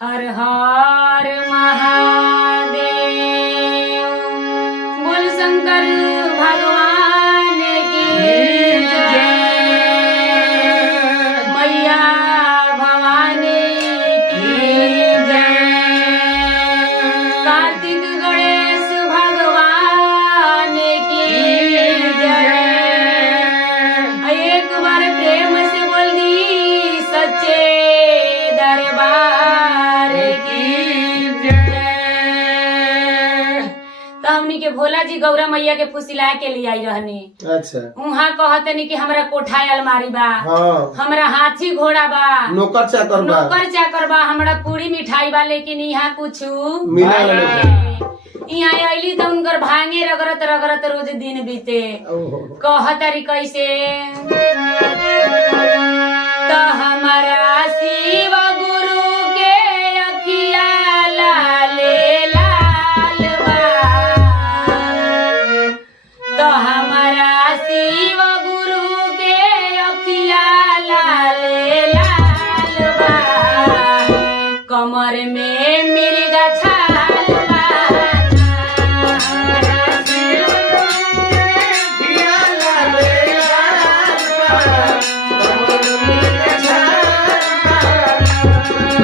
हर हर महादेव। बोल शंकर भगवान की जय। मैया भवानी की जय। कार्तिक गणेश भगवान की जय। एक बार प्रेम से बोल दी सच्चे दरबार की जय। तो हमनी के भोला जी गौरा मैया के फुसिला के लिए आई रहनी। अच्छा उहाँ कहतनी कि हमरा कोठा अलमारी बा, हाँ हमरा हाथी घोड़ा बा, नौकर चाकर बा, नौकर चाकर बा, हमरा पूरी मिठाई बा, लेकिन यहाँ कुछ मिला नहीं। यहाँ अली तो उनकर भांगे रगरत रगरत रोज दिन बीते। ओहो। कहतरी कैसे तो हमारा शिव गुरु के अखिया लाले लाल बा। तो हमारा शिव गुरु के अखिया लाले लाल बा। कमर में मिर्गा छाल बा।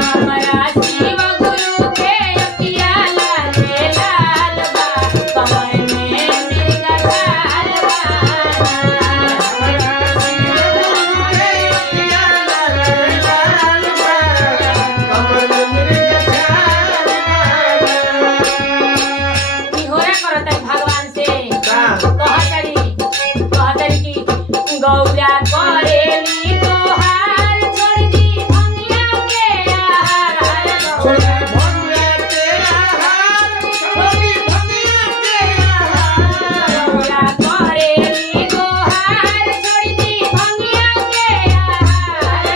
हमारा शिव गुरु के अखिया लाले लाल बा। कमर में मिर्गा छाल बा। निहोरा करतै भगवान से कहतरी कि गौरा करेली तोहार छोड़ दी भंगिया के आहार। गौरा करेली तोहार छोड़ दी भंगिया के आहार।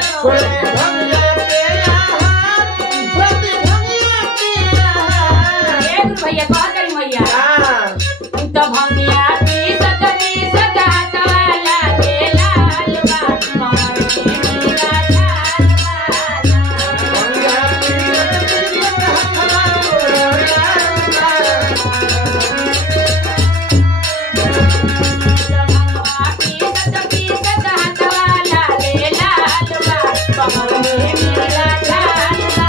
भैया कहतरी मैया तो भंगिया पीसत पीसत हाथवा लागे लाल बा। कमर में मिर्गा छाल बा। भंगवा पीसत पीसत हाथवा लागे लाल बा। कमर में मिर्गा छाल बा।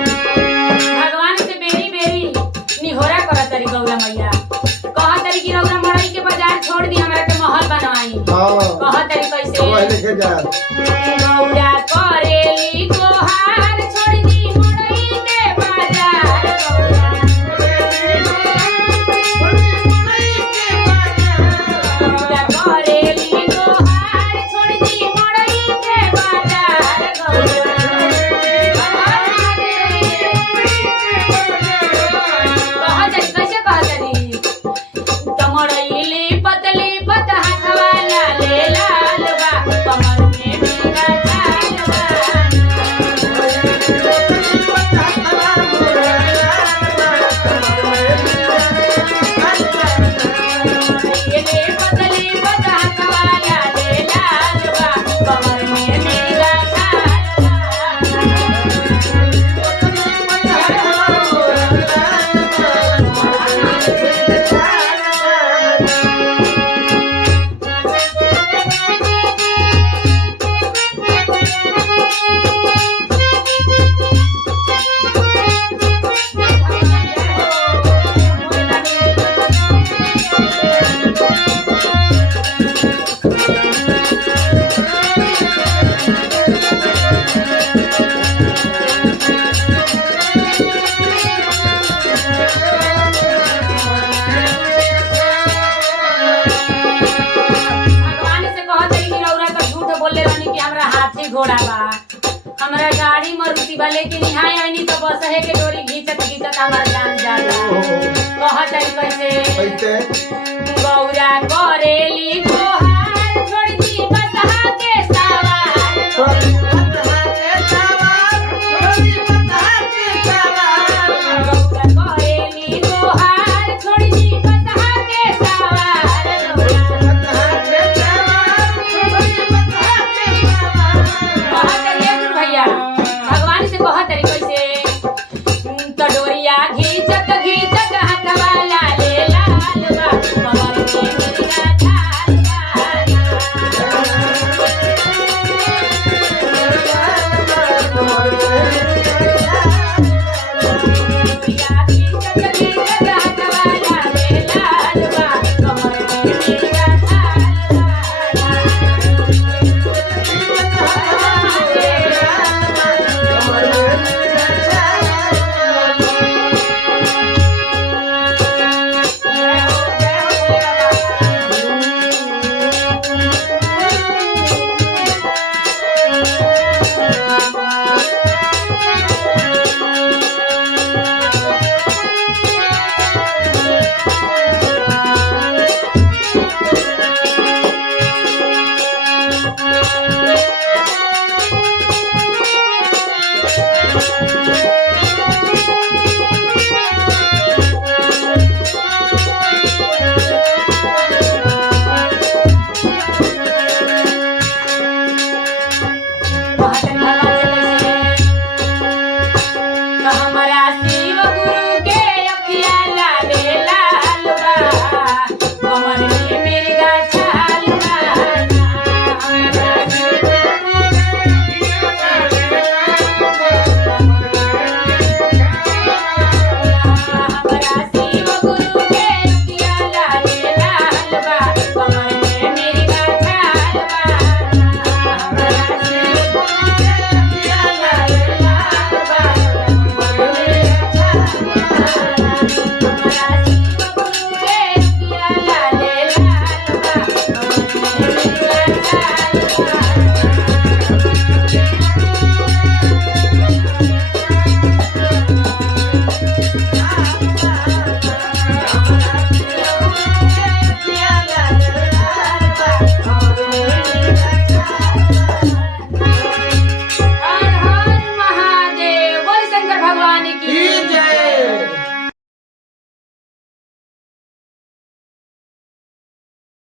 भगवान से बेरी बेरी निहोरा करतरी गौरा मैया। कहतरी कि रौरा मड़ई के बाजार छोड़ दी, हमरा के महल बनवाई। कहतरी कैसे गौरा करेली तोहार छोड़ दी मड़ई के बाजार। गौरा करेली तोहार छोड़ दी मड़ई के बाजार। कैसे कहतरी तमड़ैली पतली पत हाथवा लाले लाल बा। कमर में मिर्गा हाथी घोड़ा बा हमरा गाड़ी मारुति बा लेकिन यहाँ आईनी तो बस है के डोरी घींचत घींचत हमार जान जाला कहत है कैसे कैसे गौरा करेली